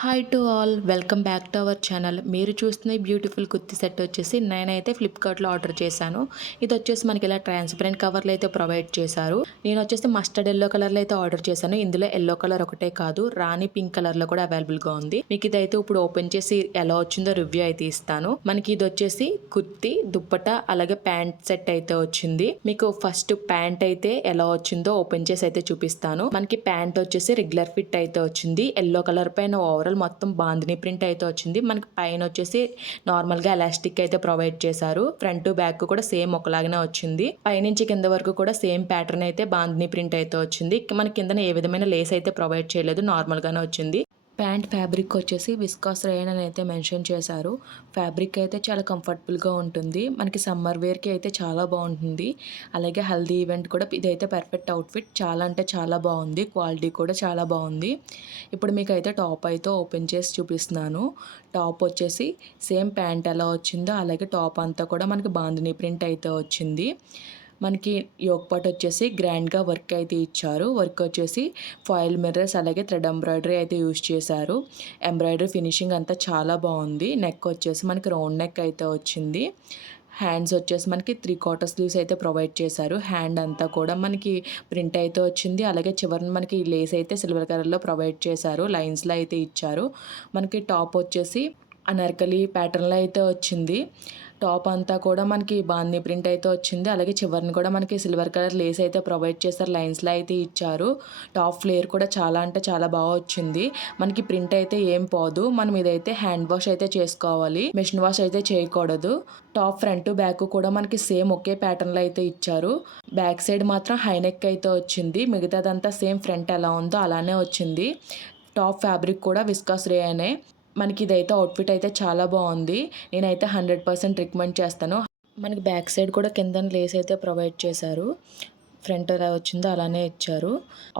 Hi to all, welcome back to our channel. మీరు చూస్తున్న ఈ బ్యూటిఫుల్ కుర్తీ సెట్ వచ్చేసి నేనైతే ఫ్లిప్కార్ట్లో ఆర్డర్ చేశాను. ఇది వచ్చేసి మనకి ఇలా ట్రాన్స్పరెంట్ కవర్లు అయితే ప్రొవైడ్ చేశారు. నేను వచ్చేసి మస్టర్డ్ ఎల్లో కలర్లో అయితే ఆర్డర్ చేశాను. ఇందులో ఎల్లో కలర్ ఒకటే కాదు, రాణి పింక్ కలర్లో కూడా అవైలబుల్గా ఉంది. మీకు ఇదైతే ఇప్పుడు ఓపెన్ చేసి ఎలా వచ్చిందో రివ్యూ అయితే ఇస్తాను. మనకి ఇది వచ్చేసి కుర్తీ, దుప్పట అలాగే ప్యాంట్ సెట్ అయితే వచ్చింది. మీకు ఫస్ట్ ప్యాంట్ అయితే ఎలా వచ్చిందో ఓపెన్ చేసి అయితే చూపిస్తాను. మనకి ప్యాంట్ వచ్చేసి రెగ్యులర్ ఫిట్ అయితే వచ్చింది. ఎల్లో కలర్ పైన ఓవరాల్ మొత్తం బాందిని ప్రింట్ అయితే వచ్చింది. మనకి పైన వచ్చేసి నార్మల్ గా ఎలాస్టిక్ అయితే ప్రొవైడ్ చేశారు. ఫ్రంట్ బ్యాక్ కూడా సేమ్ ఒకలాగానే వచ్చింది. పైనుంచి కింద వరకు కూడా సేమ్ ప్యాటర్న్ అయితే బాందిని ప్రింట్ అయితే వచ్చింది. మన కింద ఏ విధమైన లేస్ అయితే ప్రొవైడ్ చేయలేదు, నార్మల్ గానే వచ్చింది. ప్యాంట్ ఫ్యాబ్రిక్ వచ్చేసి విస్కాస్ రేయన్ అని అయితే మెన్షన్ చేశారు. ఫ్యాబ్రిక్ అయితే చాలా కంఫర్టబుల్గా ఉంటుంది. మనకి సమ్మర్ వేర్కి అయితే చాలా బాగుంటుంది. అలాగే హల్దీ ఈవెంట్ కూడా ఇదైతే పర్ఫెక్ట్ అవుట్ఫిట్. చాలా అంటే చాలా బాగుంది. క్వాలిటీ కూడా చాలా బాగుంది. ఇప్పుడు మీకు అయితే టాప్ అయితే ఓపెన్ చేసి చూపిస్తున్నాను. టాప్ వచ్చేసి సేమ్ ప్యాంట్ ఎలా వచ్చిందో అలాగే టాప్ అంతా కూడా మనకి బాందిని ప్రింట్ అయితే వచ్చింది. మనకి యోక్ పార్ట్ వచ్చేసి గ్రాండ్గా వర్క్ అయితే ఇచ్చారు. వర్క్ వచ్చేసి ఫాయిల్ మిర్రర్స్ అలాగే థ్రెడ్ ఎంబ్రాయిడరీ అయితే యూజ్ చేశారు. ఎంబ్రాయిడరీ ఫినిషింగ్ అంతా చాలా బాగుంది. నెక్ వచ్చేసి మనకి రౌండ్ నెక్ అయితే వచ్చింది. హ్యాండ్స్ వచ్చేసి మనకి 3/4 స్లీవ్స్ అయితే ప్రొవైడ్ చేశారు. హ్యాండ్ అంతా కూడా మనకి ప్రింట్ అయితే వచ్చింది. అలాగే చివరిని మనకి లేస్ అయితే సిల్వర్ కలర్లో ప్రొవైడ్ చేశారు. లైన్స్లో అయితే ఇచ్చారు. మనకి టాప్ వచ్చేసి అనార్కలి ప్యాటర్న్లో అయితే వచ్చింది. టాప్ అంతా కూడా మనకి బాందీ ప్రింట్ అయితే వచ్చింది. అలాగే చివరిని కూడా మనకి సిల్వర్ కలర్ లేస్ అయితే ప్రొవైడ్ చేశారు. లైన్స్లో అయితే ఇచ్చారు. టాప్ ఫ్లేర్ కూడా చాలా అంటే చాలా బాగా వచ్చింది. మనకి ప్రింట్ అయితే ఏం పోదు. మనం ఇదైతే హ్యాండ్ వాష్ అయితే చేసుకోవాలి, మెషిన్ వాష్ అయితే చేయకూడదు. టాప్ ఫ్రంట్ బ్యాక్ కూడా మనకి సేమ్ ఒకే ప్యాటర్న్లో అయితే ఇచ్చారు. బ్యాక్ సైడ్ మాత్రం హై నెక్ అయితే వచ్చింది. మిగతాదంతా సేమ్ ఫ్రంట్ ఎలా ఉందో అలానే వచ్చింది. టాప్ ఫ్యాబ్రిక్ కూడా విస్కాస్ రేయనే. మనకి ఇదైతే అవుట్ఫిట్ అయితే చాలా బాగుంది. నేనైతే 100% రికమెండ్ చేస్తాను. మనకి బ్యాక్ సైడ్ కూడా కింద లేస్ అయితే ప్రొవైడ్ చేశారు. ఫ్రంట్ ఎలా వచ్చిందో అలానే ఇచ్చారు.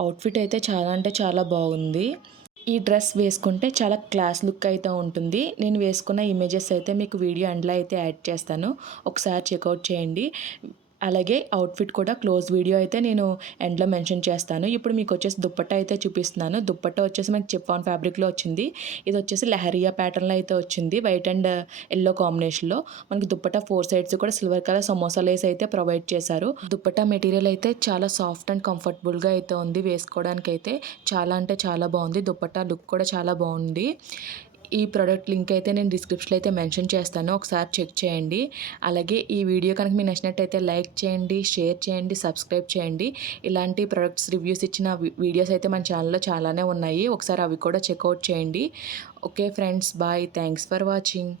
అవుట్ఫిట్ అయితే చాలా అంటే చాలా బాగుంది. ఈ డ్రెస్ వేసుకుంటే చాలా క్లాస్ లుక్ అయితే ఉంటుంది. నేను వేసుకున్న ఇమేజెస్ అయితే మీకు వీడియో ఎండ్లో అయితే యాడ్ చేస్తాను, ఒకసారి చెక్అవుట్ చేయండి. అలాగే అవుట్ఫిట్ కూడా క్లోజ్ వీడియో అయితే నేను ఎండ్లో మెన్షన్ చేస్తాను. ఇప్పుడు మీకు వచ్చేసి దుప్పట్ట అయితే చూపిస్తున్నాను. దుప్పట్ట వచ్చేసి మనకి చిఫాన్ ఫ్యాబ్రిక్లో వచ్చింది. ఇది వచ్చేసి లెహరియా ప్యాటర్న్లో అయితే వచ్చింది. వైట్ అండ్ ఎల్లో కాంబినేషన్లో. మనకి దుప్పట్ట 4 సైడ్స్ కూడా సిల్వర్ కలర్ సమోసా లేస్ అయితే ప్రొవైడ్ చేశారు. దుప్పట్ట మెటీరియల్ అయితే చాలా సాఫ్ట్ అండ్ కంఫర్టబుల్గా అయితే ఉంది. వేసుకోవడానికి అయితే చాలా అంటే చాలా బాగుంది. దుప్పట్ట లుక్ కూడా చాలా బాగుంది. ఈ ప్రోడక్ట్ లింక్ అయితే నేను డిస్క్రిప్షన్లో అయితే మెన్షన్ చేస్తాను, ఒకసారి చెక్ చేయండి. అలాగే ఈ వీడియో కనుక మీకు నచ్చినట్టయితే లైక్ చేయండి, షేర్ చేయండి, సబ్స్క్రైబ్ చేయండి. ఇలాంటి ప్రొడక్ట్స్ రివ్యూస్ ఇచ్చిన వీడియోస్ అయితే మన ఛానల్లో చాలానే ఉన్నాయి. ఒకసారి అవి కూడా చెక్అవుట్ చేయండి. Okay friends, bye. Thanks for watching.